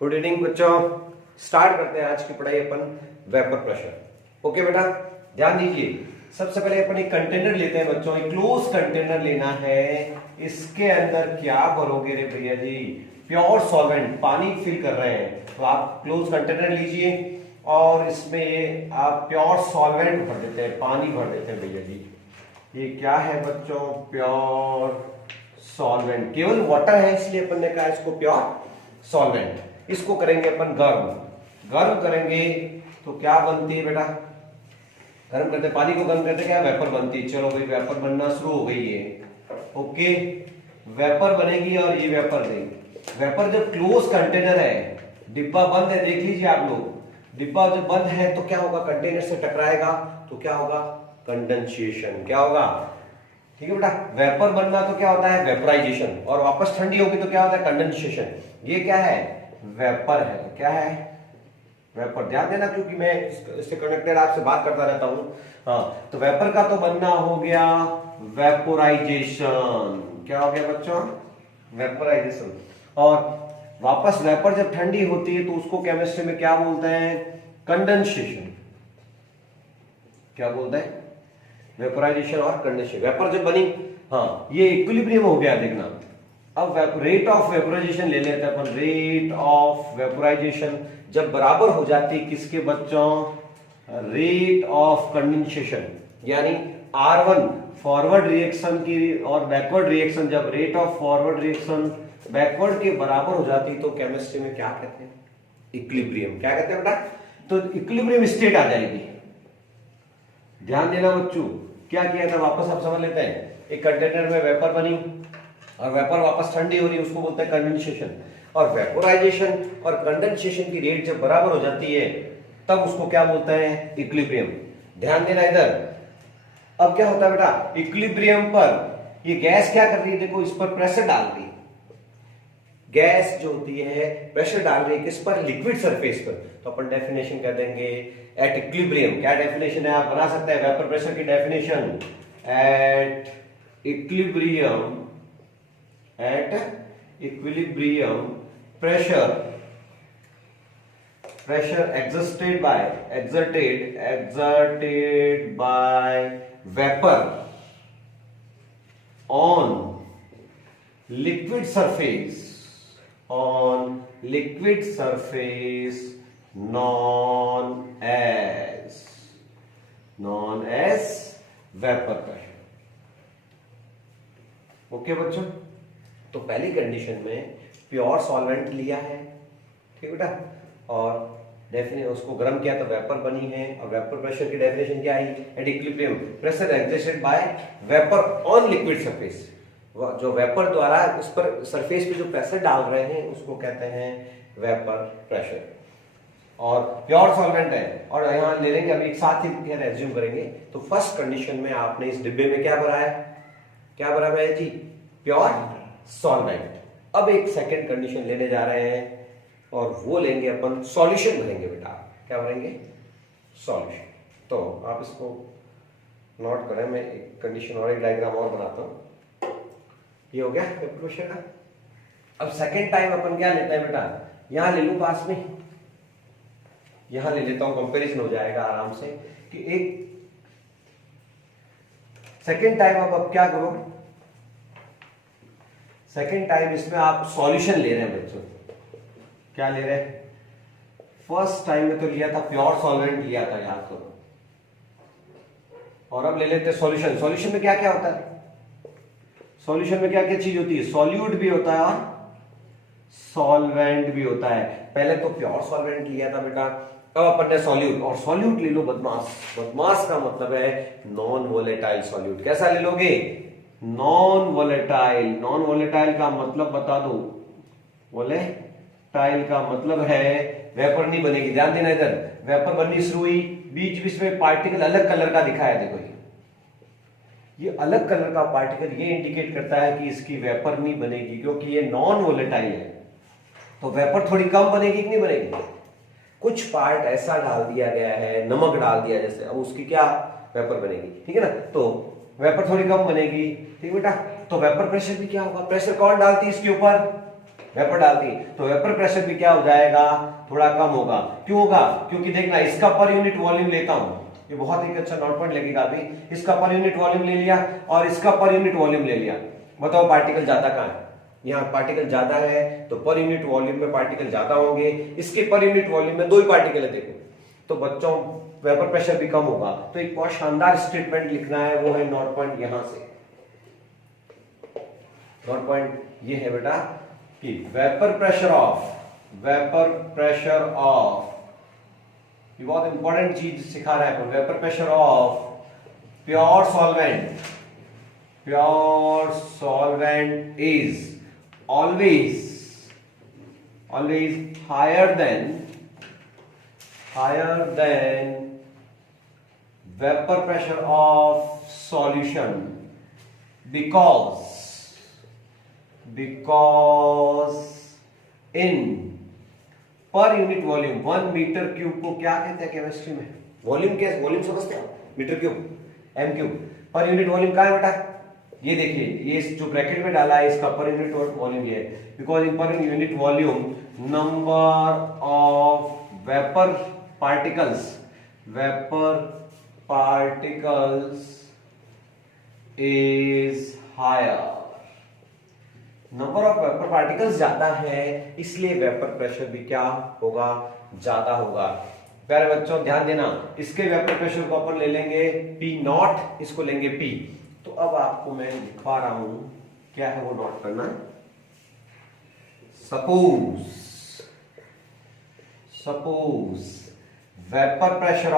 Good evening बच्चों। Start करते हैं आज की पढ़ाई अपन वेपर प्रेशर। ओके बेटा, ध्यान दीजिए। सबसे पहले अपन एक कंटेनर लेते हैं बच्चों, एक क्लोज कंटेनर लेना है। इसके अंदर क्या भरोगे रे भैया जी? प्योर सॉल्वेंट, पानी फिल कर रहे हैं। तो आप क्लोज कंटेनर लीजिए और इसमें आप प्योर सॉल्वेंट भर देते हैं, पानी भर देते हैं भैया जी। ये क्या है बच्चों? Pure solvent. केवल वाटर है इसलिए अपन ने कहा इसको प्योर सॉल्वेंट। इसको करेंगे अपन गर्म। गर्म करेंगे तो क्या बनती है बेटा? गर्म करते पानी को गर्म करते क्या वेपर बनती है। चलो भाई वेपर बनना शुरू हो गई है। ओके, वेपर बनेगी और ये वेपर देगी। वेपर जब क्लोज कंटेनर है, डिब्बा बंद है, देख लीजिए आप लोग। डिब्बा जब बंद है तो क्या होगा? कंटेनर से टकराएगा तो क्या होगा? कंडेंसेशन। क्या होगा? ठीक है बेटा। वेपर बनना तो क्या होता है? वेपराइजेशन। और वापस ठंडी होगी तो क्या होता है? कंडेंसेशन। ये क्या है? वेपर है। तो क्या है? वेपर। ध्यान देना क्योंकि मैं इससे कनेक्टेड आपसे बात करता रहता हूं। हाँ, तो वेपर का तो बनना हो गया वेपोराइजेशन। क्या हो गया बच्चों? वेपोराइजेशन। और वापस वेपर जब ठंडी होती है तो उसको केमिस्ट्री में क्या बोलते हैं? कंडेंसेशन। क्या बोलते हैं? वेपोराइजेशन और कंडेंसेशन। वेपर जब बनी, हाँ, ये इक्विलिब्रियम हो गया। देखना, अब रेट ऑफ वेपोराइजेशन ले लेते हैं अपन। रेट ऑफ वेपोराइजेशन जब बराबर हो जाती है किसके बच्चों? Rate of condensation. यानी R1 फॉरवर्ड रिएक्शन की और बैकवर्ड रिएक्शन, जब rate of forward reaction backward के बराबर हो जाती तो केमिस्ट्री में क्या कहते हैं? इक्विलिब्रियम। क्या कहते हैं बेटा? तो इक्विलिब्रियम स्टेट आ जाएगी। ध्यान देना बच्चों, क्या किया था वापस आप समझ लेते हैं। एक कंटेनर में वेपर बनी और वेपर वापस ठंडी हो रही है, उसको बोलते हैं कंडेंसेशन। और वेपोराइजेशन और कंडेंसेशन की रेट जब बराबर हो जाती है तब उसको क्या बोलते हैं? इक्विलिब्रियम। ध्यान देना इधर। अब क्या होता है बेटा? इक्विलिब्रियम पर ये गैस क्या कर रही है? देखो, इस पर प्रेशर डाल रही है। गैस जो होती है प्रेशर डाल रही है किस पर? लिक्विड सरफेस पर। तो अपन डेफिनेशन कह देंगे एट इक्विलिब्रियम। क्या डेफिनेशन है? आप बना सकते हैं वेपर प्रेशर की definition. At equilibrium, at equilibrium pressure exerted by vapor on liquid surface known as vapor pressure। Okay बच्चों, तो पहली कंडीशन में प्योर सॉल्वेंट लिया है, ठीक बेटा, और डेफिनेशन उसको गर्म किया तो वेपर बनी है। और वेपर प्रेशर की डेफिनेशन क्या आई? At equilibrium pressure exerted by vapour on liquid surface. जो वेपर द्वारा उस पर सरफेस पे जो प्रेशर डाल रहे हैं उसको कहते हैं वेपर प्रेशर। और प्योर सॉल्वेंट है। और यहां ले लेंगे, अभी एक साथ ही रेज्यूम करेंगे। तो फर्स्ट कंडीशन में आपने इस डिब्बे में क्या भरा है? क्या भरा है जी? Pure solvent. अब एक सेकंड कंडीशन लेने जा रहे हैं और वो लेंगे अपन सॉल्यूशन भरेंगे बेटा। क्या भरेंगे? सॉल्यूशन। तो आप इसको नोट करें, मैं एक कंडीशन और एक डायग्राम और बनाता हूं। ये हो गया वेपर प्रेशर का। अब सेकंड टाइम अपन क्या लेते हैं बेटा? यहां ले लूं पास में, यहां ले लेता हूं, कंपैरिजन हो जाएगा आराम से कि एक सेकंड टाइम अब क्या करो? सेकेंड टाइम इसमें आप सॉल्यूशन ले रहे हैं बच्चों। क्या ले रहे हैं? फर्स्ट टाइम में तो लिया था प्योर सॉल्वेंट लिया था, याद करो। और अब ले लेते हैं सॉल्यूशन। सॉल्यूशन में क्या क्या होता है? सॉल्यूशन में क्या क्या चीज होती है? सॉल्यूट भी होता है और सॉल्वेंट भी होता है। पहले तो प्योर सॉल्वेंट लिया था बेटा, अब अपन ने सॉल्यूट। और सॉल्यूट ले लो बदमाश। बदमाश का मतलब है नॉन वोलेटाइल सॉल्यूट। कैसा ले लोगे? Non volatile. नॉन वोलेटाइल का मतलब बता दो। वोलेटाइल का मतलब है वेपर नहीं बनेगी। ध्यान देना इधर, वेपर बननी शुरू हुई, बीच बीच में पार्टिकल अलग कलर का दिखाया। देखो ये अलग कलर का पार्टिकल ये इंडिकेट करता है कि इसकी वेपर नहीं बनेगी, क्योंकि ये नॉन वोलेटाइल है। तो वेपर थोड़ी कम बनेगी कि नहीं बनेगी? कुछ पार्ट ऐसा डाल दिया गया है, नमक डाल दिया जैसे, अब उसकी क्या वेपर बनेगी? ठीक है ना। तो वेपर थोड़ी कम बनेगी, ठीक बेटा। तो वेपर प्रेशर भी क्या होगा? प्रेशर कौन डालती है इसके ऊपर? वेपर डालती है तो वेपर प्रेशर भी क्या हो जाएगा, थोड़ा कम होगा। क्यों होगा, क्योंकि देखना इसका पर यूनिट वॉल्यूम लेता हूं, ये बहुत ही अच्छा नोट पॉइंट लगेगा अभी। इसका पर यूनिट वॉल्यूम ले लिया और इसका पर यूनिट वॉल्यूम ले लिया, बताओ पार्टिकल ज्यादा कहां है, यहाँ पार्टिकल ज्यादा है तो पर यूनिट वॉल्यूम में पार्टिकल ज्यादा होंगे, इसके पर यूनिट वॉल्यूम में 2 ही पार्टिकल है देखो, तो बच्चों वेपर प्रेशर भी कम होगा। तो एक बहुत शानदार स्टेटमेंट लिखना है, वो है नोट पॉइंट यहां से, नोट पॉइंट ये है बेटा कि वेपर प्रेशर ऑफ, ये बहुत इंपॉर्टेंट चीज सिखा रहा है, vapour pressure of pure solvent is always higher than vapor pressure of solution because in per unit volume 1 metre cube को क्या कहते हैं केमिस्ट्री में, वॉल्यूम कैसे, वॉल्यूम समझते हो, metre cube M cube, per unit volume क्या है बेटा, ये देखिए ये जो ब्रैकेट में डाला है इसका पर यूनिट वॉल्यूम ये है, because in per unit volume number of vapour particles is higher, number of vapour particles ज्यादा है इसलिए वेपर प्रेशर भी क्या होगा, ज्यादा होगा। प्यारे बच्चों ध्यान देना, इसके वेपर प्रेशर को अपन ले लेंगे P0, इसको लेंगे P। तो अब आपको मैं लिखवा रहा हूं, क्या है वो नोट करना। Suppose vapour pressure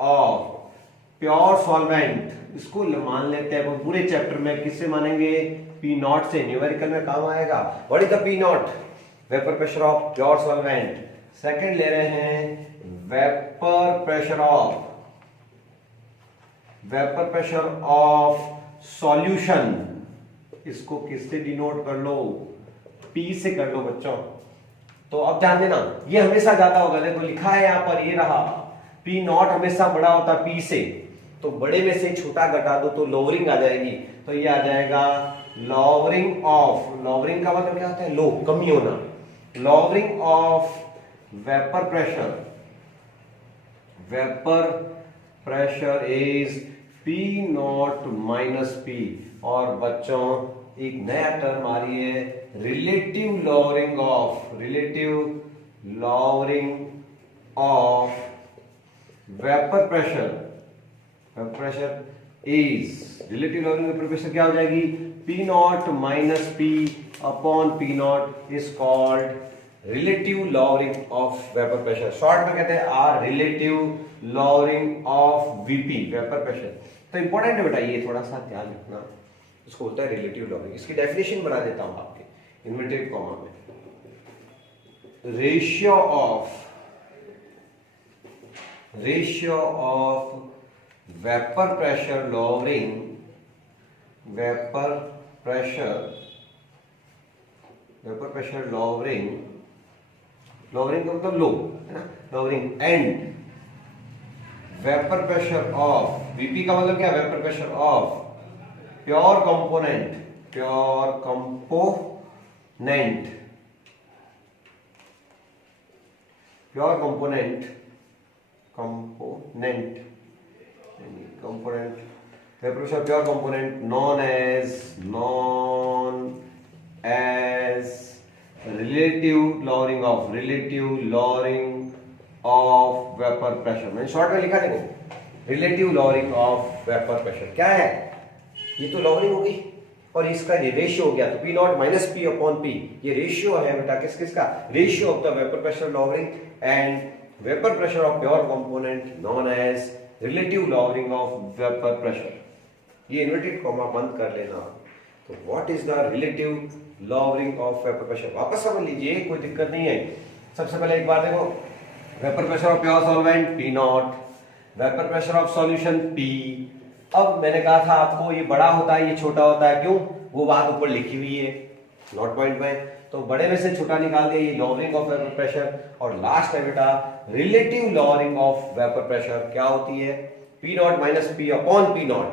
of pure solvent, इसको मान लेते हैं पूरे चैप्टर में, किससे मानेंगे, P0 से, न्यूमेरिकल में काम आएगा। What is the P0, vapour pressure of pure solvent. Second ले रहे हैं वेपर प्रेशर ऑफ सॉल्यूशन, इसको किससे डिनोट कर लो, P से कर लो बच्चों। तो अब ध्यान देना ये हमेशा ज्यादा होगा, देखो लिखा है यहां पर, ये रहा P0 हमेशा बड़ा होता P से, तो बड़े में से छोटा घटा दो तो लोअरिंग आ जाएगी, तो ये आ जाएगा लोअरिंग का मतलब क्या होता है, लो, कमी होना, lowering of vapour pressure is P0 minus P। और बच्चों एक नया टर्म आ रही है, relative lowering of vapour pressure is, relative lowering vapour pressure क्या हो जाएगी, P0 minus P upon P0 is called relative lowering of vapour pressure. Short में कहते हैं R relative lowering of VP, vapour pressure. तो इंपॉर्टेंट है बेटा, ये थोड़ा सा ध्यान रखना, इसको होता है रिलेटिव लोअरिंग। इसकी डेफिनेशन बना देता हूं आपके इन्वर्टेड कॉमा में, ratio of vapour pressure lowering का मतलब लो है ना, lowering and vapour pressure of VP का मतलब क्या, vapour pressure of pure component vapour pressure pure component known as relative lowering of vapour pressure. मैंने शॉर्ट में लिखा देखो, relative lowering of vapour pressure क्या है, ये तो लॉरिंग होगी और इसका ये रेशियो हो गया, तो P0 minus P upon P, ये रेशियो है बेटा किसका, ratio of the vapour pressure lowering and vapour pressure of pure component known as relative lowering of vapour pressure. ये इन्वर्टेड कॉमा बंद कर लेना। तो what is the relative lowering of vapour pressure, वापस समझ लीजिए, कोई दिक्कत नहीं है। सबसे पहले एक बात देखो, vapour pressure of pure solvent P0, vapour pressure of solution P। अब मैंने कहा था आपको ये बड़ा होता है ये छोटा होता है, क्यों, वो बात ऊपर लिखी हुई है नोट पॉइंट में, तो बड़े में से छोटा निकाल दिया, ये लॉरिंग ऑफ वेपर प्रेशर। और लास्ट है बेटा relative lowering of vapour pressure, क्या होती है, P0 minus P upon P0,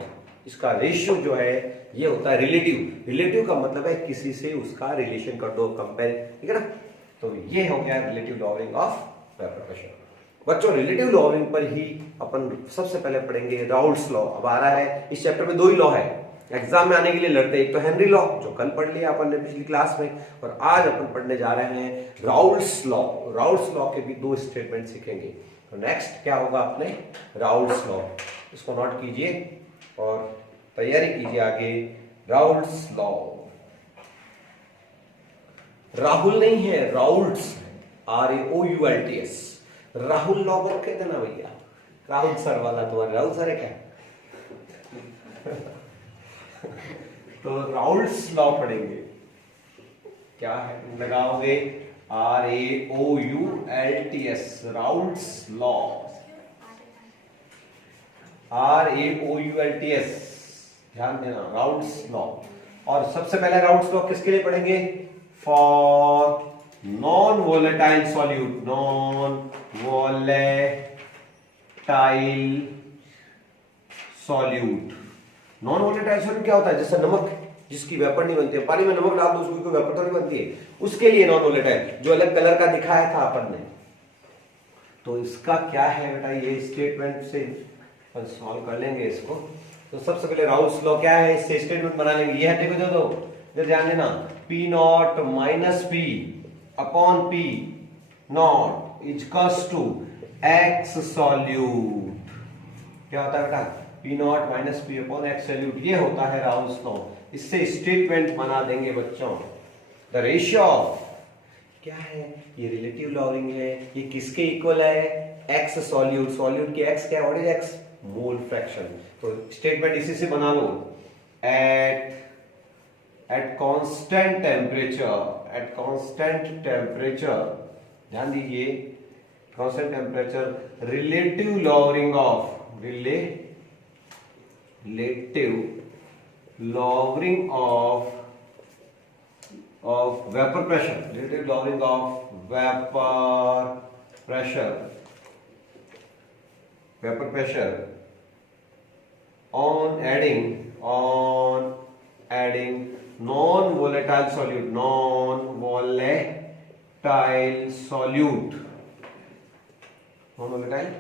इसका रेशियो जो है ये होता है रिलेटिव। रिलेटिव का मतलब है किसी से उसका रिलेशन कर दो, कंपेयर, ठीक है ना। तो ये हो गया relative lowering of vapour pressure. बच्चों रिलेटिव लॉवरिंग पर ही अपन सबसे पहले पढ़ेंगे राउल्ट्स लॉ। अब आ रहा है इस चैप्टर में 2 ही लॉ है एग्जाम में आने के लिए लड़ते, एक तो हेनरी लॉ जो कल पढ़ लिया अपन ने पिछली क्लास में, और आज अपन पढ़ने जा रहे हैं राउल्ट्स लॉ। राउल्ट्स लॉ के भी 2 स्टेटमेंट सीखेंगे। तो नेक्स्ट क्या होगा अपने राउल्ट्स लॉ, इसको नोट कीजिए और तैयारी कीजिए आगे। राउल्ट्स लॉ, राहुल नहीं है, राउल्ट्स, RAOULTS। राहुल लॉ को कहते ना भैया, राहुल सर वाला तुम्हारे राहुल सर है क्या? तो राउल्ट्स लॉ पढ़ेंगे। क्या है लगाओगे? RAOULTS, राउल्ट्स लॉ, RAOULTS, ध्यान देना, राउल्ट्स लॉ। और सबसे पहले राउल्ट्स लॉ किसके लिए पढ़ेंगे? For non volatile solute, non volatile solute. Non volatile solute क्या होता है? जैसे नमक, जिसकी वेपर नहीं बनती है, पानी में नमक डाल दो उसकी कोई वेपर तो नहीं बनती है, उसके लिए नॉन वोलेटाइल, जो अलग कलर का दिखाया था अपन ने। तो इसका क्या है बेटा, ये स्टेटमेंट से अपन सॉल्व कर लेंगे इसको। तो सबसे पहले राउल्ट्स लॉ क्या है, इससे स्टेटमेंट बना लेंगे। ये है, देखो दो ध्यान देना, P naught minus P upon P naught equals to X solute. क्या होता है बेटा? P naught minus P upon X solute, ये होता है राउल्ट्स लॉ। इससे स्टेटमेंट बना देंगे बच्चों। द रेशियो ऑफ, क्या है ये? रिलेटिव लॉवरिंग है। ये किसके इक्वल है? X solute. सॉल्यूट की X क्या है? What is X? Mole fraction. तो स्टेटमेंट इसी से बना लो। एट कांस्टेंट टेम्परेचर, ध्यान दीजिए, constant temperature, relative lowering of vapour pressure, relative lowering of vapour pressure on adding non-volatile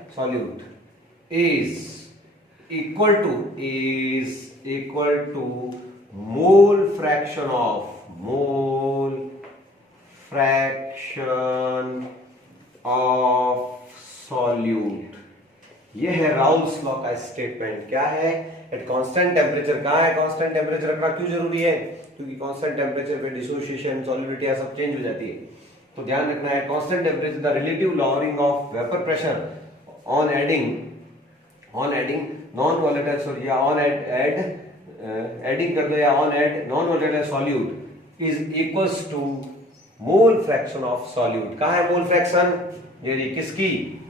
solute is equal to mole fraction of solute। ये है Raoult's law का statement. क्या है? At constant temperature. कहां है constant temperature रखना? क्यों जरूरी है? क्योंकि कांस्टेंट टेम्परेचर पे डिसोसिएशन, सॉल्युबिलिटी सब चेंज हो जाती है। तो ध्यान रखना है constant temperature the relative lowering of vapour pressure on adding non volatile solute, या ऑन एडिंग कर दो, या on add non volatile solute is equals to mole fraction of solute. कहां है मोल फ्रैक्शन? ये किसकी?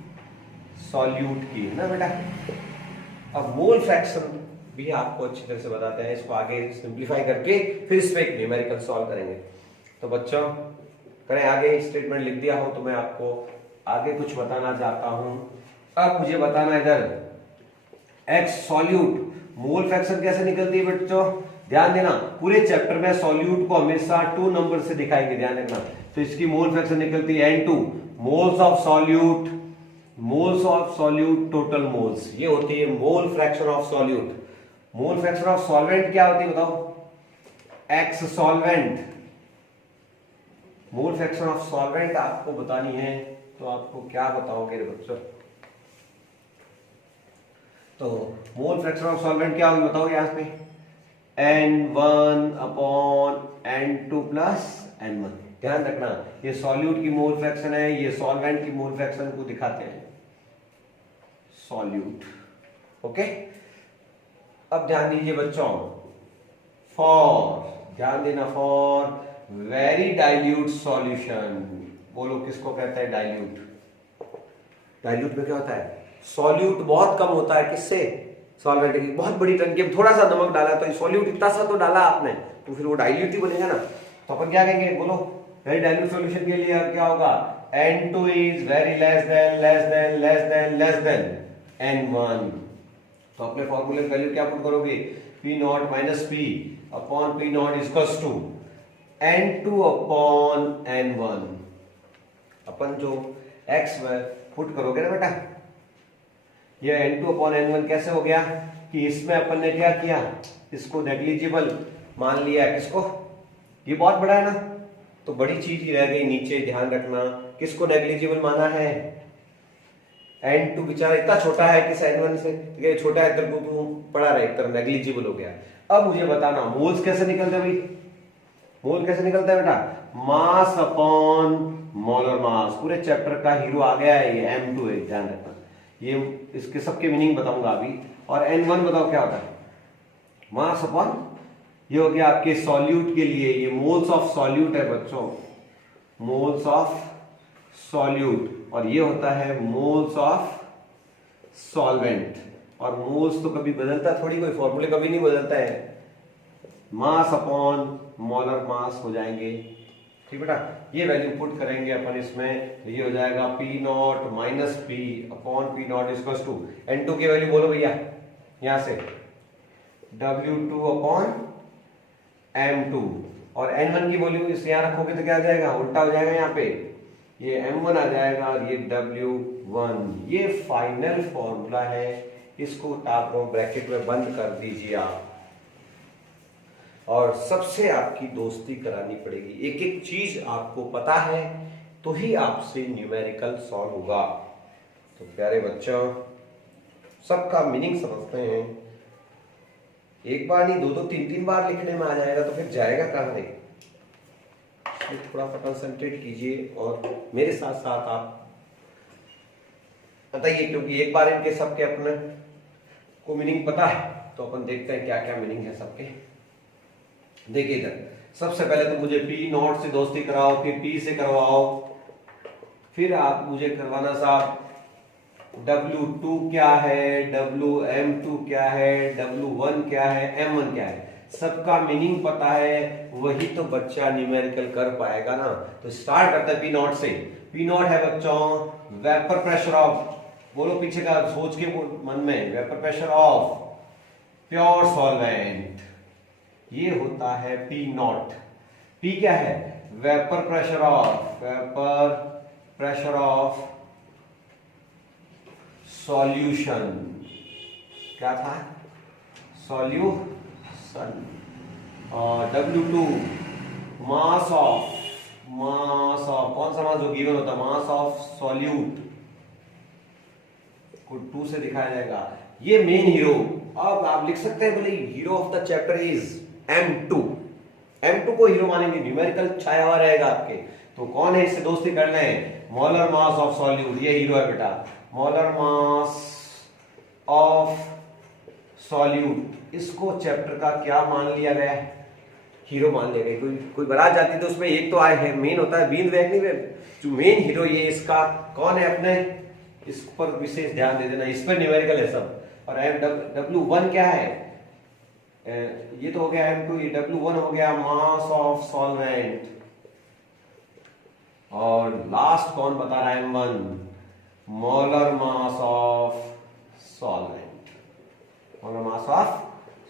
सॉल्यूट की ना बेटा। अब मोल फ्रैक्शन भी आपको अच्छी तरह से बताते हैं, इसको आगे सिंपलीफाई करके फिर इस पे एक न्यूमेरिकल सॉल्व करेंगे। तो बच्चों करें आगे। स्टेटमेंट लिख दिया हो तो मैं आपको आगे कुछ बताना चाहता हूं। अब मुझे बताना इधर एक्स सॉल्यूट मोल फ्रैक्शन कैसे निकलती है बच्चों? ध्यान देना, पूरे चैप्टर में सॉल्यूट को हमेशा 2 नंबर से दिखाएंगे, ध्यान रखना। तो इसकी मोल फ्रैक्शन निकलती है N2, moles of solute total moles, ये होती है मोल fraction of solute. Mole fraction of solvent क्या होती है बताओ? X solvent. Mole fraction of solvent आपको बतानी है तो आपको क्या बताओगे बच्चों? तो मोल फ्रैक्शन ऑफ सॉल्वेंट क्या होगी बताओ? यहां पे N1 upon N2 plus N1। ध्यान रखना, ये सॉल्यूट की मोल फ्रैक्शन है, ये सॉल्वेंट की मोल फ्रैक्शन को दिखाते हैं सॉल्यूट। ओके, अब ध्यान दीजिए बच्चों, ध्यान देना, फॉर वेरी डाइल्यूट सॉल्यूशन। बोलो किसको कहते हैं डाइल्यूट? डाइल्यूट में क्या होता है? सॉल्यूट बहुत कम होता है, किससे? सॉल्वेंट की। बहुत बड़ी टंकी में थोड़ा सा नमक डाला तो सॉल्यूट इतना सा तो डाला आपने, तो फिर वो डाइल्यूट ही बनेगा ना। तो अपन क्या कहेंगे? बोलो वेरी डाइल्यूट सॉल्यूशन के लिए अब क्या होगा? N2 is very less than N1। तो अपने फॉर्मूले वैल्यू क्या पुट करोगे? P naught minus P upon P naught equals to N2 upon N1। अपन जो x में पुट करोगे ना बेटा, ये N2 अपॉन N1 कैसे हो गया कि इसमें अपन ने क्या किया, इसको नेग्लिजिबल मान लिया। किसको? ये बहुत बड़ा है ना, तो बड़ी चीज ही रह गई नीचे, ध्यान रखना। किसको नेग्लिजिबल माना है? N2 बेचारा इतना छोटा है कि N1 से छोटा है, इधर को पड़ा रहे, इधर नेग्लिजिबल हो गया। अब मुझे बताना मोल्स कैसे निकलते हैं भाई? मोल कैसे निकलता है बेटा? Mass upon molar mass. पूरे चैप्टर का हीरो आ गया है, ये M2 है, ध्यान रखना। ये इसके सबके मीनिंग बताऊंगा अभी। और N1 बताओ क्या होता है? मास अपॉन, ये हो गया आपके सॉल्यूट के लिए, ये मोल्स ऑफ सॉल्यूट है बच्चों, मोल्स ऑफ सॉल्यूट। और ये होता है मोल्स ऑफ सॉल्वेंट। और मोल्स तो कभी बदलता थोड़ी, कोई फॉर्मूले कभी नहीं बदलता है। मास अपॉन मोलर मास हो जाएंगे, ठीक बेटा। ये वैल्यू पुट करेंगे अपन इसमें, तो ये हो जाएगा P naught minus P upon P naught equal to N2 की वैल्यू बोलो भैया यहां से, W2 अपॉन M2। और N1 की वैल्यू इस यहां रखोगे तो क्या आ जाएगा? उल्टा हो जाएगा, यहाँ पे ये M1 आ जाएगा और ये W1। ये फाइनल फॉर्मूला है, इसको आप ब्रैकेट में बंद कर दीजिए आप। और सबसे आपकी दोस्ती करानी पड़ेगी, एक एक चीज आपको पता है तो ही आपसे न्यूमेरिकल सॉल्व होगा। तो प्यारे बच्चों, सबका मीनिंग समझते हैं। एक बार नहीं, दो दो तीन तीन बार लिखने में आ जाएगा तो फिर जाएगा कहां नहीं। थोड़ा सा कंसंट्रेट कीजिए और मेरे साथ साथ आप बताइए, क्योंकि एक बार इनके सबके अपने को मीनिंग पता है, तो अपन देखते हैं क्या क्या मीनिंग है सबके। देखिए इधर, सबसे पहले तो मुझे पी नॉट से दोस्ती कराओ, फिर पी से करवाओ, फिर आप मुझे करवाना साहब W2 क्या है, WM2 क्या है, W1 क्या है, M1 क्या है, सबका मीनिंग पता है, वही तो बच्चा न्यूमेरिकल कर पाएगा ना। तो स्टार्ट करते हैं पी नॉट से। पी नॉट है बच्चों वेपर प्रेशर ऑफ, बोलो पीछे का सोच के मन में, vapour pressure of pure solvent, ये होता है पी नॉट। पी क्या है? Vapour pressure of, vapour pressure of solution. क्या था? सॉल्यूशन। और W2 मास ऑफ, कौन सा मास जो गिवन होता है? मास ऑफ सॉल्यूट को 2 से दिखाया जाएगा। ये मेन हीरो। अब आप लिख सकते हैं बोले hero of the chapter is M2। M2 को हीरो मानेंगे, न्यूमेरिकल छाया हुआ रहेगा आपके। तो कौन है, इससे दोस्ती कर लें, मोलर मास ऑफ सॉल्यूट, ये हीरो है बेटा। मोलर मास ऑफ सॉल्यूट, इसको चैप्टर का क्या मान लिया गया है? हीरो मान लिया गया। कोई बारात जाती तो उसमें एक तो आए है मेन होता है, बीन वैग नहीं, जो मेन हीरो ये इसका कौन है अपने, इस पर विशेष ध्यान दे देना, इस पर न्यूमेरिकल है सब। और W1 क्या है? ये तो हो गया M2, ये W1 हो गया मास ऑफ सॉल्वेंट। और लास्ट कौन बता रहा है? M1 molar mass of solvent, molar mass of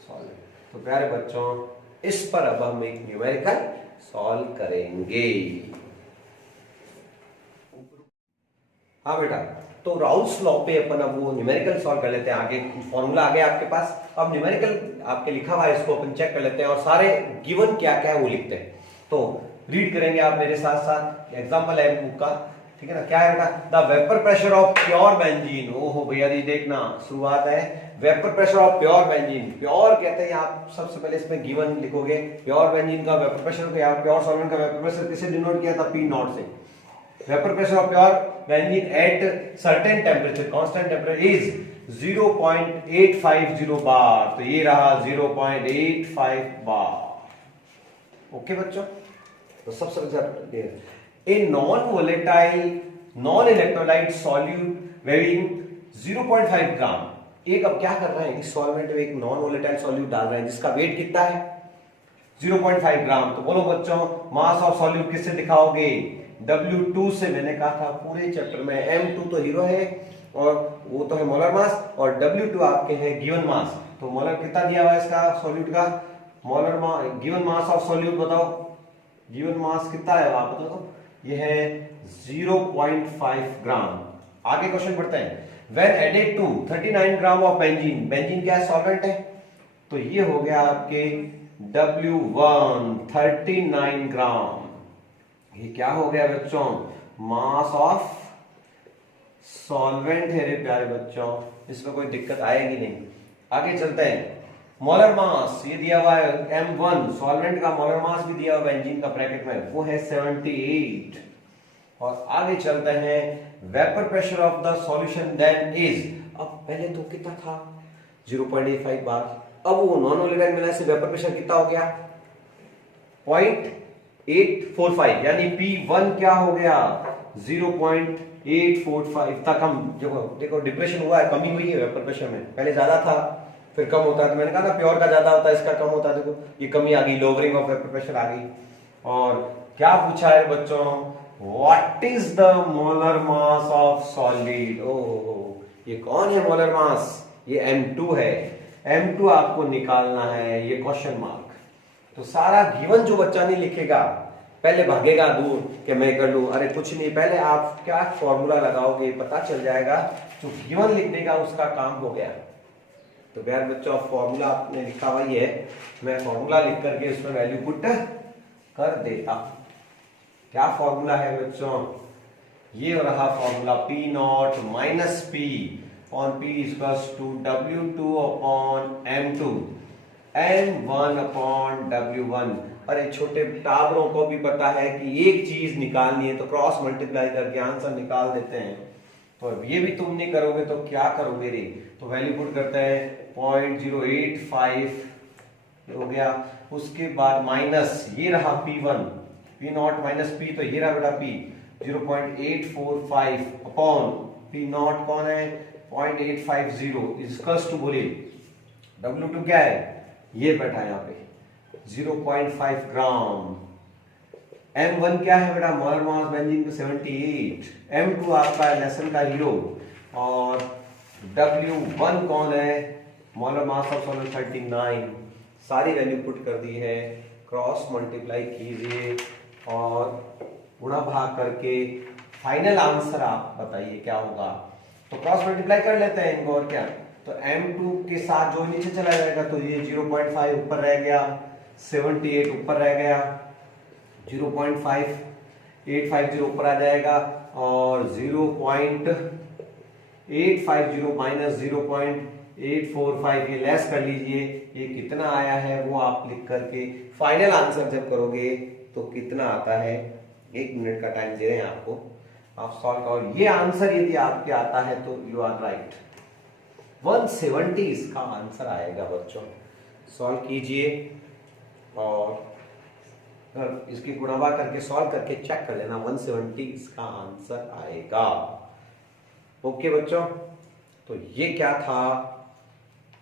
solvent. तो प्यारे बच्चों, इस पर अब हम एक न्यूमेरिकल सॉल्व करेंगे। हाँ बेटा, तो राउल्स लॉ पे अपन अब वो न्यूमेरिकल सॉल्व कर लेते हैं। आगे फॉर्मूला आ गया आपके पास, अब न्यूमेरिकल आपके लिखा हुआ है, इसको अपन चेक कर लेते हैं और सारे गिवन क्या क्या है वो लिखते हैं। तो रीड करेंगे आप मेरे साथ साथ, एग्जांपल है बुक का, ठीक है ना। क्या है बेटा? The vapour pressure of pure benzene. ओहो भैया जी देखना, शुरुआत है vapour pressure of pure benzene. Pure कहते हैं, आप सबसे पहले इसमें गिवन लिखोगे, प्योर बेंजीन का वेपर प्रेशर, प्योर सॉल्वेंट का वेपर प्रेशर किसे डिनोट किया था? पी नॉट से। Vapour pressure of pure benzene at certain temperature, constant temperature is 0.850 बार। तो ये रहा 0.85 बार। ओके बच्चों, तो सबसे पहले a non volatile non electrolyte solute weighing 0.5 ग्राम। एक अब क्या कर रहे हैं, इस सॉल्वेंट में एक नॉन वोलेटाइल सॉल्यूट डाल रहे हैं जिसका वेट कितना है? 0.5 ग्राम। तो बोलो बच्चों, मास ऑफ सॉल्यूट किससे दिखाओगे? W2 से। मैंने कहा था पूरे चैप्टर में M2 तो हीरो है और वो तो है मोलर मास, और W2 आपके है गिवन मास। तो मोलर कितना दिया हुआ है इसका सॉल्यूट का? Molar mass, given mass of solute बताओ, गिवन मास कितना है आप बताओ तो, ये है 0.5 ग्राम। आगे क्वेश्चन बढ़ते हैं, when added to 39 gram of benzene, benzene क्या है, सॉल्वेंट है, तो ये हो गया आपके W1 39 ग्राम, ये क्या हो गया बच्चों, मास ऑफ सॉल्वेंट है रे प्यारे बच्चों, इसमें कोई दिक्कत आएगी नहीं। आगे चलते हैं, मोलर मास ये दिया हुआ है M1, सॉल्वेंट का मोलर मास भी दिया हुआ है बेंजीन का ब्रैकेट में, वो है 78। और आगे चलते हैं, vapour pressure of the solution then is, अब पहले तो कितना था 0.85 बार, अब वो नॉन वोलेटाइल मिला से वेपर प्रेशर कितना हो गया 0.845, यानी P1 क्या हो गया 0.845 तक हम देखो डिप्रेशन हुआ है, कमी हुई है वेपर प्रेशर में, पहले ज्यादा था फिर कम होता है, तो मैंने कहा ना प्योर का ज्यादा होता है इसका कम होता है, देखो ये कमी आ गई, लोअरिंग ऑफ वेपर प्रेशर आ गई। और क्या पूछा है बच्चों, what is the molar mass of solid, oh ये कौन है मोलर मास, ये M2 है, M2 आपको निकालना है, ये क्वेश्चन मार्क। तो सारा गिवन जो बच्चा नहीं लिखेगा पहले भागेगा दूर कि मैं कर लूं, अरे कुछ नहीं, पहले आप क्या फॉर्मूला लगाओगे पता चल जाएगा, जो गिवन लिख देगा उसका काम हो गया। तो प्यार बच्चों फॉर्मूला आपने लिखा हुआ है, मैं फॉर्मूला लिख करके उसमें वैल्यू पुट कर देता। क्या फॉर्मूला है बच्चों, ये रहा formula, P naught minus P on P equals to W2 upon M2 N1 upon W1। अरे छोटे टाबरों को भी पता है कि एक चीज निकालनी है तो क्रॉस मल्टीप्लाई करके आंसर निकाल देते हैं, तो ये भी तुम नहीं करोगे तो क्या करोगे रे, तो वैल्यू पुट करते हैं 0.085 हो गया, उसके बाद माइनस ये रहा P1, P naught minus P, तो ये रहा बेटा P 0.845 अपॉन P नॉट कौन है 0.850 इक्वल्स टू, बोलिए W2 क्या है, ये बैठा यहाँ पे 0.5 ग्राम, M1 क्या है बेटा, मोलर मास बेंजीन को 78, M2 आपका लेसन का हीरो, और W1 कौन है, मोलर मास ऑफ सॉल्वेंट 39। सारी वैल्यू पुट कर दी है, क्रॉस मल्टीप्लाई कीजिए और गुणा भाग करके फाइनल आंसर आप बताइए क्या होगा। तो क्रॉस मल्टीप्लाई कर लेते हैं इनको, और क्या, तो M2 के साथ जो नीचे चला जाएगा तो ये 0.5 ऊपर रह गया, 78 ऊपर रह गया, 0.5850 ऊपर आ जाएगा, और 0.850 माइनस 0.845 ये लेस कर लीजिए, ये कितना आया है वो आप लिख करके फाइनल आंसर जब करोगे तो कितना आता है, 1 मिनट का टाइम दे रहे हैं आपको, आप सॉल्व करो। ये आंसर यदि आपके आता है तो यू आर राइट, 170 इसका आंसर आएगा बच्चों। सॉल्व कीजिए और इसकी गुणावा करके सॉल्व करके चेक कर लेना, 170 इसका आंसर आएगा। ओके बच्चों, तो ये क्या था,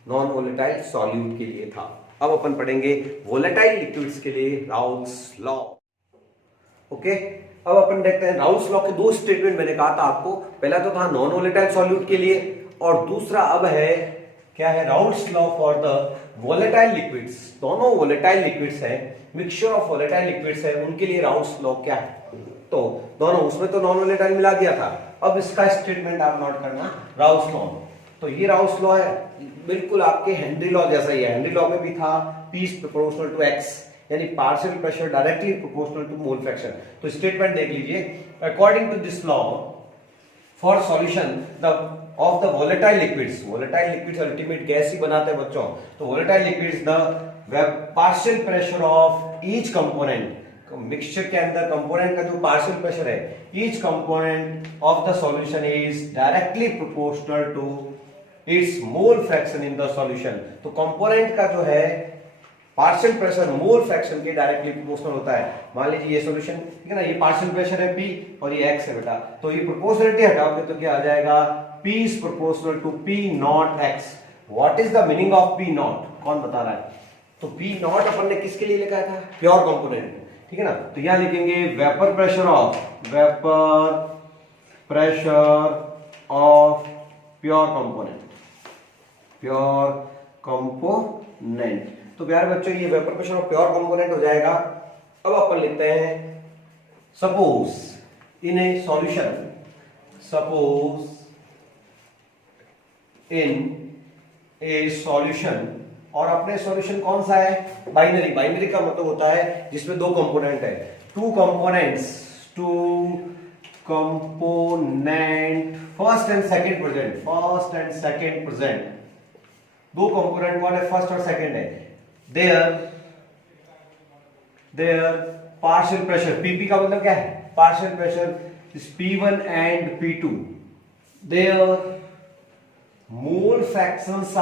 नॉन वोलेटाइल सॉल्यूट के लिए था। अब अपन पढ़ेंगे वोलेटाइल लिक्विड्स के लिए राउल्स लॉ। ओके, अब अपन देखते हैं राउल्स लॉ के दो स्टेटमेंट मैंने कहा था आपको, पहला तो था नॉन वोलेटाइल सॉल्यूट के लिए, और दूसरा अब है क्या है, Raoult's law for the volatile liquids. दोनों वोलेटाइल लिक्विड्स है, मिक्सचर ऑफ वोलेटाइल लिक्विड्स है, उनके लिए राउल्स लॉ क्या है, तो दोनों, उसमें तो नॉन वोलेटाइल मिला दिया था, अब इसका स्टेटमेंट आप नोट करना, राउल्स लॉ। तो ये राउल्स लॉ है बिल्कुल आपके हेनरी लॉ जैसा ही है, हेनरी लॉ में भी था P is proportional to X, यानी partial pressure directly proportional to mole fraction. तो स्टेटमेंट देख लीजिए, according to this law for solution of the volatile liquids, volatile liquids ultimate gas ही बनाते हैं बच्चों, तो volatile liquids the partial pressure of each component, mixture के अंदर कंपोनेंट का जो पार्शियल प्रेशर है, each component of the solution is directly proportional to its mole fraction in the solution. तो कंपोनेंट का जो है पार्शियल प्रेशर मोल फ्रैक्शन के डायरेक्टली प्रोपोर्शनल होता है। मान लीजिए ये सॉल्यूशन, ठीक है ना, ये पार्शियल प्रेशर है P और ये X है बेटा, तो ये प्रोपोर्शनलिटी हटाओगे तो क्या आ जाएगा, P is proportional to P naught X। What is the meaning of P naught, कौन बता रहा है, तो P नॉट अपन ने किसके लिए लिखा था, प्योर कंपोनेंट, ठीक है ना, तो यहां लिखेंगे vapour pressure of pure component, pure component. तो तो प्यारे बच्चों ये vapour pressure of pure component हो जाएगा। अब अपन लिखते हैं suppose in A solution, suppose in A solution, और अपने सॉल्यूशन कौन सा है? बाइनरी। बाइनरी का मतलब होता है जिसमें दो कंपोनेंट है, two components, two component first and second present, first and second present, दो कंपोनेंट कौन है? फर्स्ट और सेकंड है। देयर पार्शियल प्रेशर, पीपी का मतलब क्या है? Partial pressure is P1 and P2, their mole fractions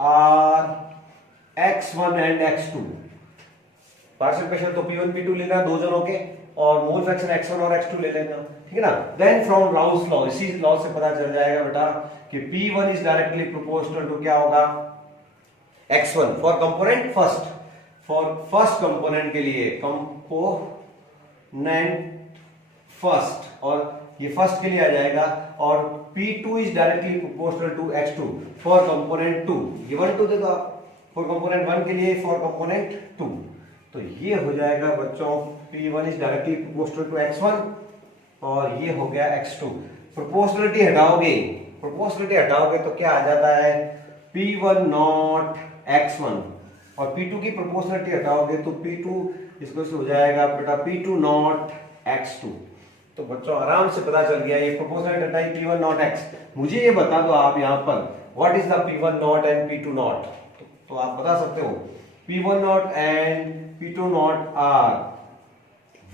are x1 and x2। Partial pressure तो P1 P2 लेना दो जनों के, और मोल फ्रैक्शन x1 और x2 ले लेना, ठीक है ना। देन फ्रॉम राउल्स लॉ, इसी लॉ से पता चल जाएगा बेटा कि P1 is directly proportional to क्या होगा? x1 for component first, for first component के लिए कंपोनेंट फर्स्ट, और ये फर्स्ट के लिए आ जाएगा, और P2 is directly proportional to x2 for component 2। ये 1 2 देगा फॉर कंपोनेंट 1 के लिए, फॉर कंपोनेंट 2। तो ये हो जाएगा बच्चों P1 is directly proportional to x1, और ये हो गया x2। प्रोपोर्शनलिटी हटाओगे तो क्या आ जाता है? P1 नॉट x1, और P2 की प्रोपोर्शनलिटी हटाओगे तो P2 इसको हो जाएगा बेटा P2 नॉट x2। तो बच्चों आराम से पता चल गया, ये प्रोपोर्शनलिटी हटाई P1 नॉट x। मुझे ये बता दो आप यहाँ पर what is the P1 naught and P2 naught, तो आप बता सकते हो P1 naught and P2 naught are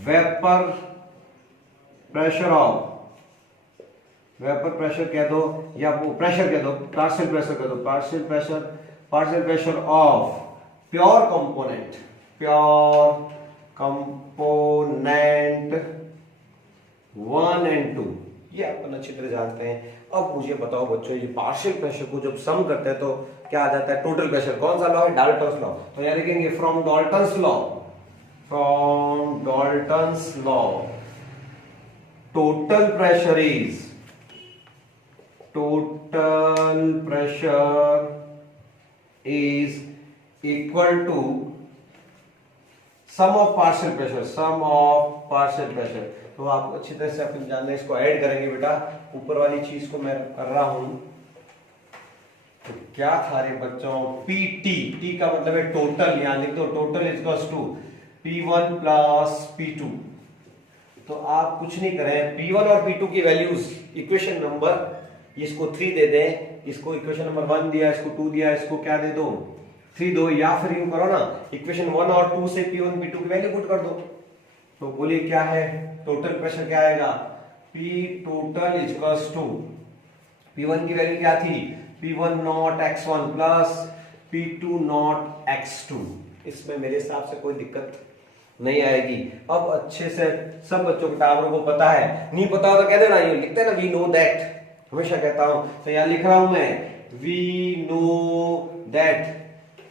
vapour pressure of, vapour pressure कह दो या वो प्रेशर कह दो, पार्शियल प्रेशर कह दो, partial pressure of pure component 1 and 2, ये अपन अच्छी तरह जानते हैं। अब मुझे बताओ बच्चों, ये पार्शियल प्रेशर को जब सम करते हैं तो क्या आ जाता है? Total pressure. कौन सा लॉ है? Dalton's law. तो याद रखेंगे from Dalton's law total pressure is equal to sum of partial pressure. तो आप अच्छी तरह से अपन जानना, इसको ऐड करेंगे बेटा, ऊपर वाली चीज को मैं कर रहा हूं। तो क्या था रे बच्चों? PT, T का मतलब है टोटल, यहां लिख दो total equals to P1 plus P2। तो आप कुछ नहीं करें, P1 और P2 की वैल्यूज इक्वेशन नंबर, इसको 3 दे दें, इसको इक्वेशन नंबर 1 दिया, इसको 2 दिया, इसको क्या दे दो? 3 दो, या फिर यूं करो ना, इक्वेशन 1 और 2 से P1 P2 की वैल्यू पुट कर दो। तो बोलिए क्या है? टोटल प्रेशर क्या आएगा? P total equals to P1 की वैल्यू क्या थी? P1 naught x1 plus P2 not x2। इसमें मेरे हिसाब से कोई दिक्कत नहीं आएगी। अब अच्छे से सब बच्चों के टावरों को पता है, नहीं पता हो तो कह देना, ये लिखते हैं ना वी नो दैट, हमेशा कहता हूं। तो यहां लिख रहा हूं मैं वी नो दैट।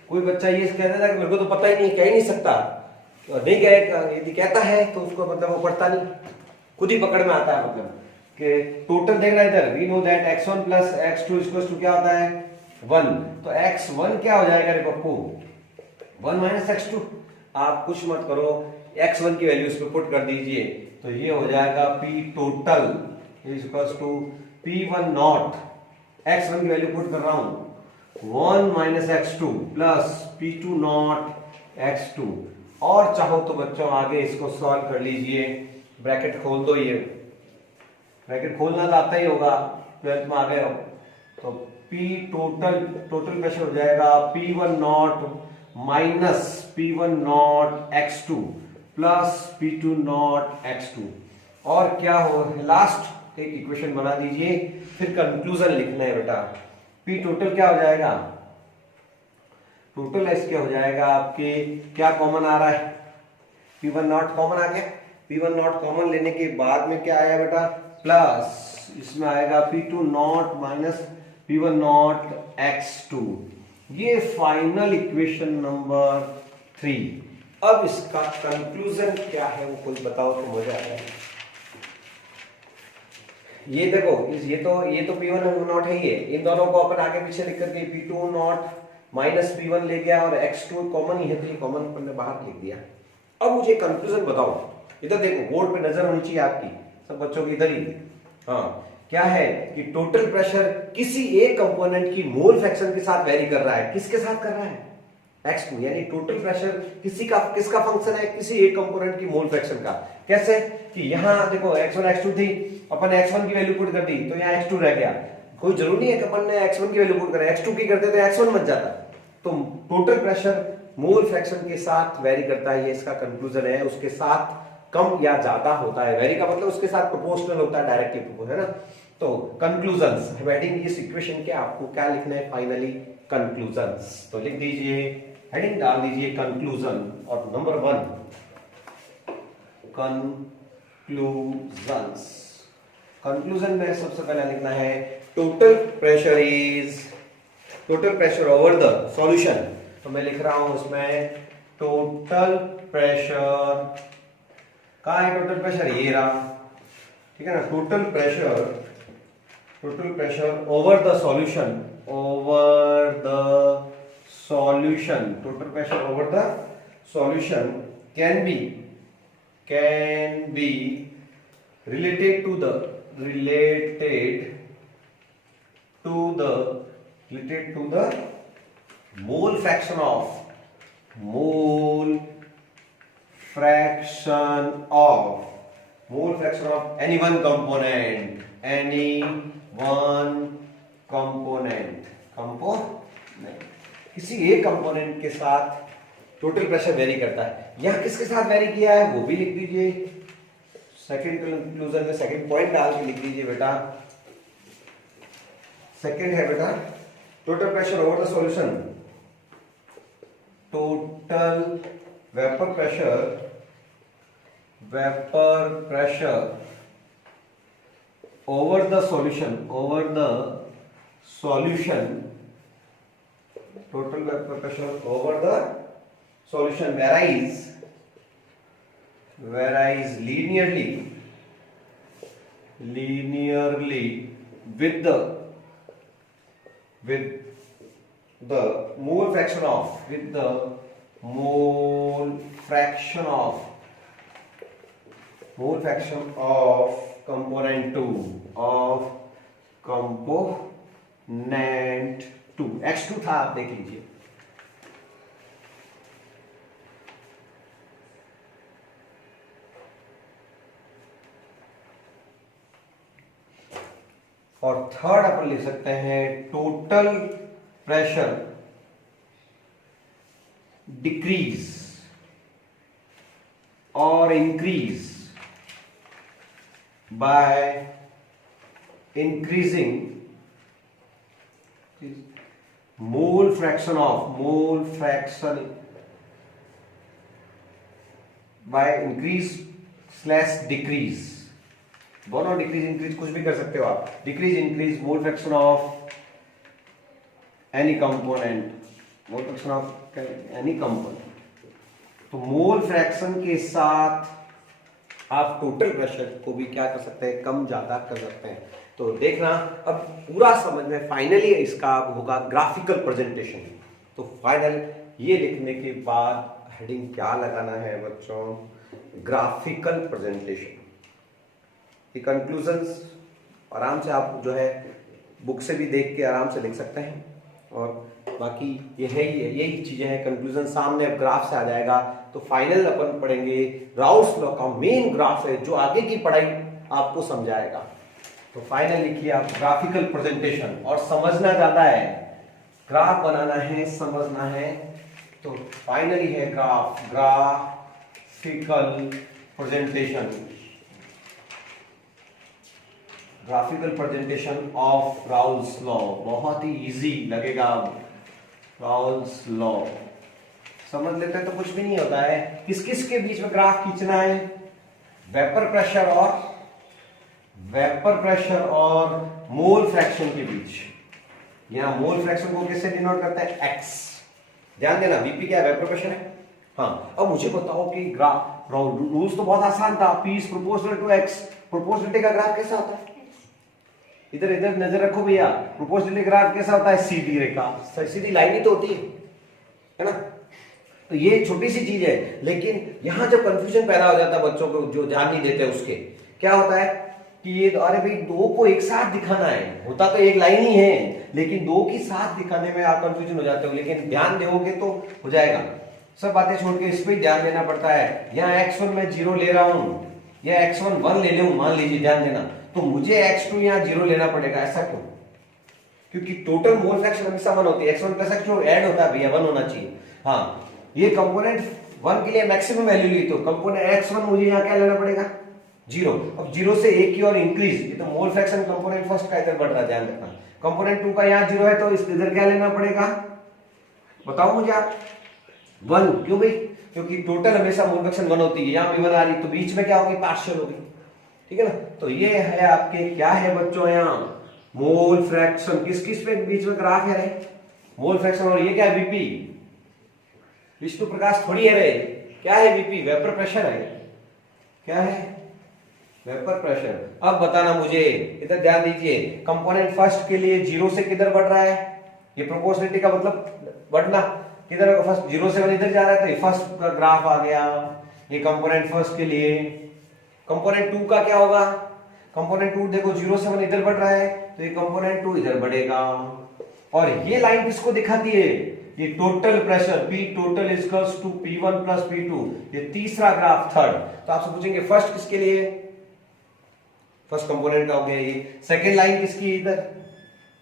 कोई बच्चा ये कह देता कि मेरे को तो पता ही नहीं, कह ही नहीं सकता, नहीं कहेगा, यदि कहता है तो उसको मतलब वो पढ़ता नहीं, खुद ही पकड़ में आता है। मतलब कि टोटल देख रहा है इधर, we know that x1 plus x2 equals to क्या होता है? 1। तो x1 क्या हो जाएगा रे पप्पू? 1 minus x2। आप कुछ मत करो, x1 की वैल्यू इस पे पुट कर दीजिए, तो ये हो जाएगा P total equals to P1 naught, x1 की वैल्यू पुट कर रहा हूं 1 minus x2 plus P2 not x2। और चाहो तो बच्चों आगे इसको सॉल्व कर लीजिए, ब्रैकेट खोल दो, ये ब्रैकेट खोलना तो आता ही होगा, 12th में आ गए हो। तो P टोटल प्रेशर हो जाएगा P1 not minus P1 not x2 plus P2 not x2। और क्या हो, लास्ट एक इक्वेशन बना दीजिए, फिर कंक्लूजन लिखना है बेटा। P टोटल क्या हो जाएगा? टोटल इसके हो जाएगा आपके, क्या कॉमन आ रहा है? P1 नॉट कॉमन आ गया। P1 नॉट कॉमन लेने के बाद में क्या आया बेटा? प्लस इसमें आएगा P2 not minus P1 not x2। ये फाइनल इक्वेशन नंबर 3। अब इसका कंक्लूजन क्या है वो कोई बताओ तो मजा आता है। ये देखो ये तो P1 और P0 है ही है, इन दोनों को अपन आगे पीछे लिख करके P2 माइनस P1 ले गया और x2 कॉमन ही है तो ये कॉमन अपन ने बाहर लिख दिया। अब मुझे कंक्लूजन बताओ, इधर देखो बोर्ड पे नजर होनी चाहिए आपकी, सब बच्चों की इधर ही। हाँ क्या है कि टोटल प्रेशर किसी एक कंपोनेंट की मोल फ्रैक्शन के साथ वेरी कर रहा है। किसके साथ कर रहा है? x2, यानी टोटल प्रेशर किसका फंक्शन है? किसी एक कंपोनेंट की मोल फ्रैक्शन का। कैसे कि यहां देखो x1 x2 थी, अपन x1 की वैल्यू पुट कर दी तो यहाँ x2 रह गया। कोई जरूरी नहीं है कि अपन ने x1 की वैल्यू पुट करें, x2 की करते तो x1 बच जाता। तो टोटल प्रेशर मोल फ्रैक्शन के साथ वेरी करता है, ये इसका कंक्लूजन है। उसके साथ कम या ज्यादा होता है, वेरी का मतलब उसके साथ प्रोपोर्शनल होता है, डायरेक्टली प्रोपोर्शनल है ना। तो कंक्लूजन्स, हेडिंग इस इक्वेशन के आपको क्या लिखना है फाइनली? कंक्लूजन्स। तो लिख दीजिए, हेडिंग डाल दीजिए कंक्लूजन, और नंबर 1 कंक्लूजन्स। कंक्लूजन में सबसे पहले लिखना है total pressure over the solution. तो मैं लिख रहा हूं उसमें टोटल प्रेशर, कहां है टोटल प्रेशर? ये रहा, ठीक है ना। Total pressure over the solution, total pressure over the solution can be related to the mole fraction of any one component, किसी एक कंपोनेंट के साथ टोटल प्रेशर वेरी करता है। यहां किसके साथ वेरी किया है वो भी लिख दीजिए, सेकंड कंक्लूजन में सेकंड पॉइंट डाल के लिख दीजिए बेटा। सेकंड है बेटा total pressure over the solution, total vapour pressure over the solution, total vapor pressure over the solution varies linearly with the mole fraction of component 2 x2 था, आप देख लीजिए। और थर्ड अपन लिख सकते हैं टोटल प्रेशर डिक्रीज और increase by increasing mole fraction by increase/decrease, दोनों डिक्रीज इंक्रीज कुछ भी कर सकते हो आप। Decrease increase mole fraction of any component, तो मोल फ्रैक्शन के साथ आप टोटल प्रेशर को भी क्या कर सकते हैं? कम ज्यादा कर सकते हैं। तो देखना अब पूरा समझ में फाइनली इसका होगा ग्राफिकल प्रेजेंटेशन। तो फाइनल ये लिखने के बाद हेडिंग क्या लगाना है बच्चों? Graphical presentation. ये कंक्लूजन्स आराम से आप जो है बुक से भी देख के आराम से लिख सकते हैं, और बाकी ये है ही यही चीजें हैं। कंक्लूजन सामने अब ग्राफ से आ जाएगा, तो फाइनल अपन पढ़ेंगे राउल्स लॉ का मेन ग्राफ है जो आगे की पढ़ाई आपको समझाएगा। तो फाइनल लिखिए आप ग्राफिकल प्रेजेंटेशन, और समझना ज्यादा है, ग्राफ बनाना है, समझना है। तो फाइनली है graphical presentation of Raoult's law. बहुत ही इजी लगेगा अब। राउल्स लॉ समझ लेते हैं तो कुछ भी नहीं होता है। किस किस के बीच में ग्राफ खींचना है? वेपर प्रेशर और मोल फ्रैक्शन के बीच। यहां मोल फ्रैक्शन को किससे डिनोट करते हैं? x। ध्यान देना, वीपी क्या है? वेपर प्रेशर है। हाँ, अब मुझे बताओ कि ग्राफ रूल्स तो बहुत आसान था, P is proportional to x। Proportionality का ग्राफ कैसा होता है? इधर इधर नजर रखो भैया, प्रोपोर्शनलिटी ग्राफ कैसा होता है, सीधी रेखा, सीधी लाइन ही तो होती है ना। तो ये छोटी सी चीज है, लेकिन यहां जब कंफ्यूजन पैदा हो जाता है बच्चों को जो ध्यान नहीं देते उसके, क्या होता है कि ये अरे भाई दो को एक साथ दिखाना है, होता तो एक लाइन ही है, लेकिन दो की साथ दिखाने में आप कंफ्यूजन हो जाते हो, लेकिन ध्यान दोगे तो हो जाएगा। सब बातें छोड़ के इस पे ध्यान देना पड़ता है। यहाँ x1 में 0 ले रहा हूं या x1 1 ले लूं, मान लीजिए, ध्यान देना, तो मुझे x2 यहाँ 0 लेना पड़ेगा। ऐसा क्यों? क्योंकि टोटल मोल फ्रैक्शन हमेशा 1 होती है, x1 प्लस x2 ऐड होता है भैया, 1 होना चाहिए। हाँ, ये कंपोनेंट 1 के लिए मैक्सिमम वैल्यू ली, तो कंपोनेंट x1 मुझे यहाँ क्या लेना पड़ेगा, 0। अब 0 से 1 की और इंक्रीज, ये तो मोल फ्रैक्शन कंपोनेंट फर्स्ट का इधर बढ़ रहा है, ध्यान रखना। कंपोनेंट 2 का यहाँ 0 है, तो इस इधर क्या लेना पड़ेगा, बताओ मुझे आप, 1। क्यों भाई? क्योंकि टोटल हमेशा मोल फ्रैक्शन 1 होती है, यहाँ भी 1 आ रही, तो बीच में क्या होगी, पार्शियल होगी, ठीक है ना। तो ये है आपके क्या है बच्चों, यहाँ मोल फ्रैक्शन, किस किस पे बीच में ग्राफ है रे, मोल फ्रैक्शन, और ये क्या है, वीपी, विष्णु प्रकाश थोड़ी है रे, क्या है वीपी, वेपर प्रेशर है, क्या है, वेपर प्रेशर। अब बताना मुझे, इधर ध्यान दीजिए, कंपोनेंट फर्स्ट के लिए 0 से किधर बढ़ रहा है, ये प्रोपोर्शनलिटी का मतलब बढ़ना, किधर फर्स्ट 0 से 1 इधर जा रहा है, तो ये फर्स्ट का ग्राफ आ गया, ये कंपोनेंट फर्स्ट के लिए। कंपोनेंट 2 का क्या होगा, कंपोनेंट 2 देखो 0 से 1 इधर बढ़ रहा है, तो ये कंपोनेंट 2 इधर बढ़ेगा। और ये लाइन किसको दिखाती है, ये total pressure, P total is equals to P1 plus P2, ये तीसरा ग्राफ, थर्ड। तो आपसे पूछेंगे फर्स्ट किसके लिए, फर्स्ट कंपोनेंट का हो गया ये। सेकंड लाइन किसकी, इधर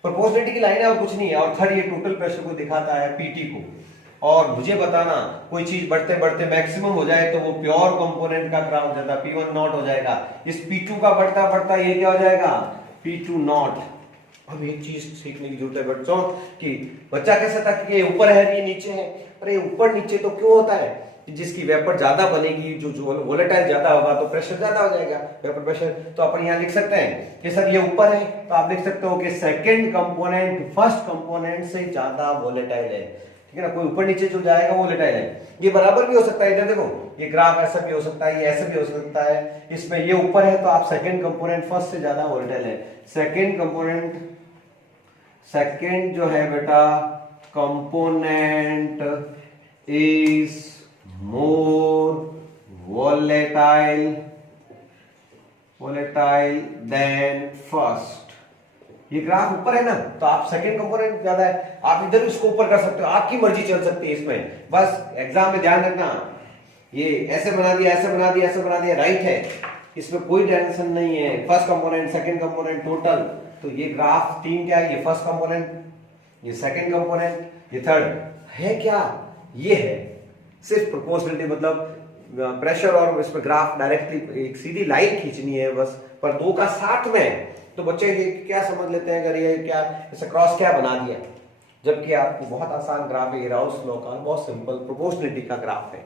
प्रोपोर्शनलिटी की लाइन है और कुछ नहीं है। और थर्ड ये टोटल प्रेशर को दिखाता है, पीटी को। और मुझे बताना, कोई चीज बढ़ते बढ़ते मैक्सिमम हो जाए तो वो प्योर कंपोनेंट का ग्राफ हो जाता है, P1 नॉट हो जाएगा। इस P2 का बढ़ता बढ़ता ये क्या हो जाएगा, P2 नॉट। अब एक चीज सीखने की जरूरत है बच्चों कि बच्चा कैसा था कि ये ऊपर है ये नीचे है, अरे ऊपर नीचे तो क्यों होता है, जिसकी वेपर ज्यादा बनेगी, जो वोलेटाइल ज्यादा होगा तो प्रेशर ज्यादा हो जाएगा, वेपर प्रेशर। तो अपन यहाँ लिख सकते हैं कि सर ये ऊपर है, तो आप लिख सकते हो कि सेकंड कंपोनेंट फर्स्ट कंपोनेंट से ज्यादा वोलेटाइल है, ठीक है ना। कोई ऊपर नीचे जो जाएगा वो वोलेटाइल है। ये बराबर भी हो सकता है, इधर देखो ये ग्राफ ऐसा भी हो सकता है, ये ऐसा भी हो सकता है। इसमें ये ऊपर है तो आप सेकंड कंपोनेंट फर्स्ट से ज्यादा वोलेटाइल है। सेकंड कंपोनेंट, सेकंड जो है बेटा component is more volatile than first. ये ग्राफ ऊपर है ना, तो आप सेकंड कंपोनेंट ज्यादा है, आप इधर इसको ऊपर कर सकते हो, आपकी मर्जी चल सकती है इसमें। बस एग्जाम में ध्यान रखना, ये ऐसे बना दिया, ऐसे बना दिया, ऐसे बना दिया, राइट है, इसमें कोई टेंशन नहीं है। First component, second component, total. तो ये ग्राफ 3 क्या है, ये फर्स्ट कंपोनेंट, ये सेकंड कंपोनेंट, ये थर्ड है। क्या ये है, सिर्फ प्रोपोर्शनलिटी, मतलब प्रेशर और इसमें ग्राफ डायरेक्टली एक सीधी लाइन खींचनी है बस, पर दो का साथ में। तो बच्चे क्या समझ लेते हैं, अगर ये क्या ऐसा क्रॉस क्या बना दिया, जबकि आपको बहुत आसान ग्राफ है, राउस लॉ का बहुत सिंपल प्रोपोर्शनलिटी का ग्राफ है।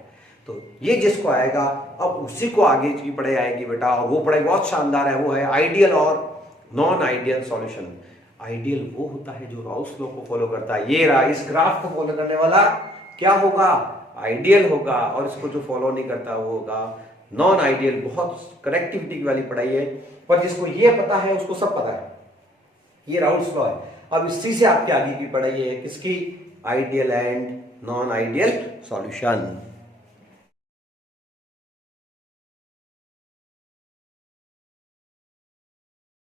तो ये जिसको आएगा, अब उसी को आगे की पढ़ाई आएगी बेटा, और वो पढ़ाई बहुत शानदार है, वो है आइडियल और नॉन आइडियल सॉल्यूशन। आइडियल वो होता है जो राउस लॉ को फॉलो करता है, ये रहा, इस ग्राफ को फॉलो करने वाला क्या होगा, आइडियल होगा, और इसको जो फॉलो नहीं करता वो होगा नॉन आइडियल। बहुत कनेक्टिविटी वाली पढ़ाई है, पर जिसको ये पता है उसको सब पता है, ये राउल्स लॉ है। अब इसी से आपके आगे की पढ़ाई है किसकी, ideal and non ideal solution.